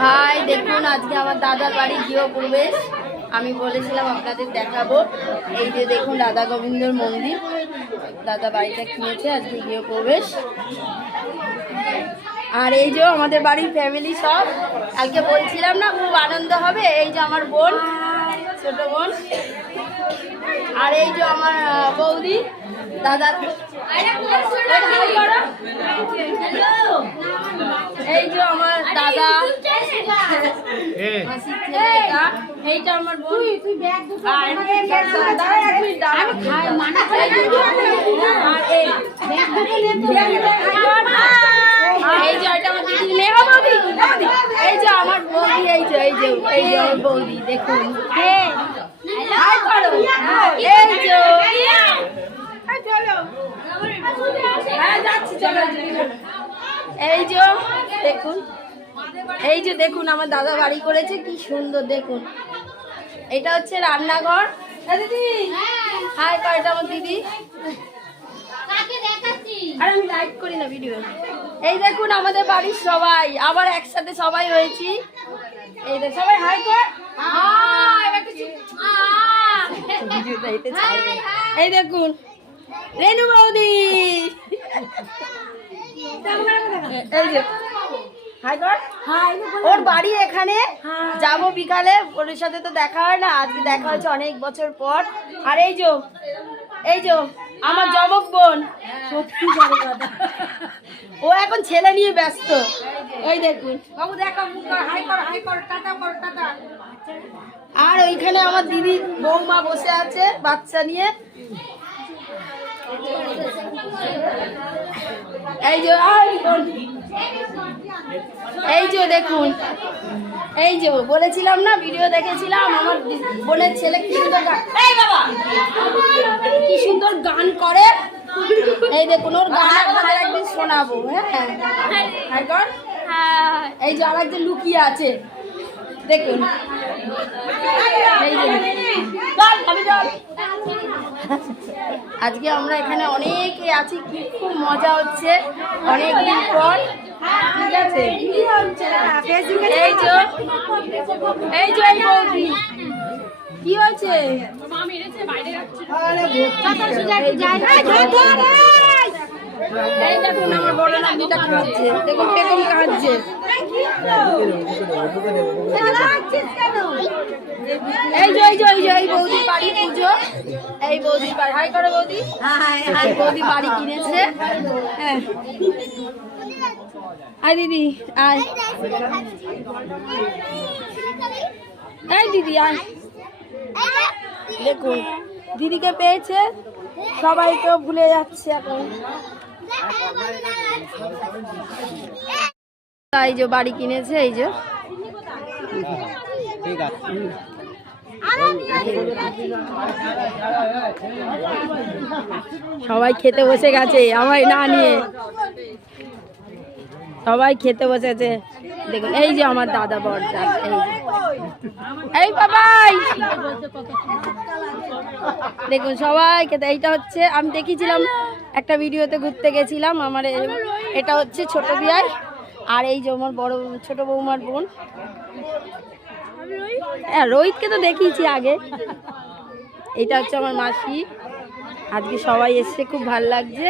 High, দেখুন আজকে আমার দাদার বাড়ি গৃহপ্রবেশ। আমি বলেছিলাম আপনাদের দেখাবো। এই যে দেখুন রাধা গোবিন্দর মন্দির, দাদা বাড়িটা কিনেছে, আজকে গৃহপ্রবেশ। আর এই যে আমাদের বাড়ির ফ্যামিলি সব, কালকে বলছিলাম না খুব আনন্দ হবে। এই যে আমার বোন, ছোট বোন, আর এই যে আমার বৌদি, দাদার এই যে আমার দাদা, এইটা আমার বোন, এই যে এটা আমার দিদির মেয়ে বৌদি, এই যে আমার বৌদি, এই যে আমার বৌদি দেখুন। এই যে দেখুন, এই যে দেখুন আমার দাদা বাড়ি করেছে, কি সুন্দর দেখুন। এটা হচ্ছে রান্নাঘর। দিদি হাই, এটা আমার দিদি। আর আমি লাইক করি না ভিডিও। এই দেখুন আমাদের বাড়ির সবাই আবার একসাথে সবাই হয়েছি। এই দেখ সবাই হাই কর। এই দেখুন রেনু বৌদি, এই যে হাই কর। ওর বাড়ি এখানে, যাবো বিকালে, ওর সাথে তো দেখা হয় না, আজকে দেখা হয়েছে অনেক বছর পর। আর এই যে আমার জমক বোন, সত্যি ও এখন ছেলে নিয়ে ব্যস্ত। এই দেখুন বাবু, দেখা হাই কর, টাটা কর, টাটা। আর ওইখানে আমার দিদি বৌমা বসে আছে বাচ্চা নিয়ে। এই যে দেখুন, এই যে বলেছিলাম না, ভিডিও দেখেছিলাম, আমার বোনের ছেলে কি সুন্দর গান, কি সুন্দর গান করে। এই দেখুন ওর গান আপনাদের একদিন শোনাবো। হ্যাঁ, এই যে আর একজন লুকিয়ে আছে দেখুন। আজকে আমরা এখানে অনেকে আছি, খুব মজা হচ্ছে অনেকদিন পর। ঠিক আছে, এই যে বৌদি কি হয়েছে, এই দেখুন আমার বড় নাতিটা খাচ্ছে, দেখুন বেগম কাঁদছে। এই বৌদি বাড়ি পুজো, এই বৌদি বাড়ি, হাই করো বৌদি, হাই বৌদি বাড়ি কিনেছে। হ্যাঁ আয় দিদি আয়, এই দিদি আয়। দেখুন দিদিকে পেয়েছে, সবাই তো ভুলে যাচ্ছে এখন। এই যে বাড়ি কিনেছে, এই যে সবাই খেতে বসে গেছে, আমায় না নিয়ে সবাই খেতে বসেছে। দেখুন এই যে আমার দাদা বড়দা, এই বাবাই দেখুন সবাই খেতে। এইটা হচ্ছে, আমি দেখেছিলাম একটা ভিডিওতে, ঘুরতে গেছিলাম, আমার এটা হচ্ছে ছোট বিয়াই। আর এই যে আমার বড় ছোট বৌমার বোন, হ্যাঁ রোহিতকে তো দেখিয়েছি আগে। এটা হচ্ছে আমার মাসি, আজকে সবাই এসছে, খুব ভালো লাগছে।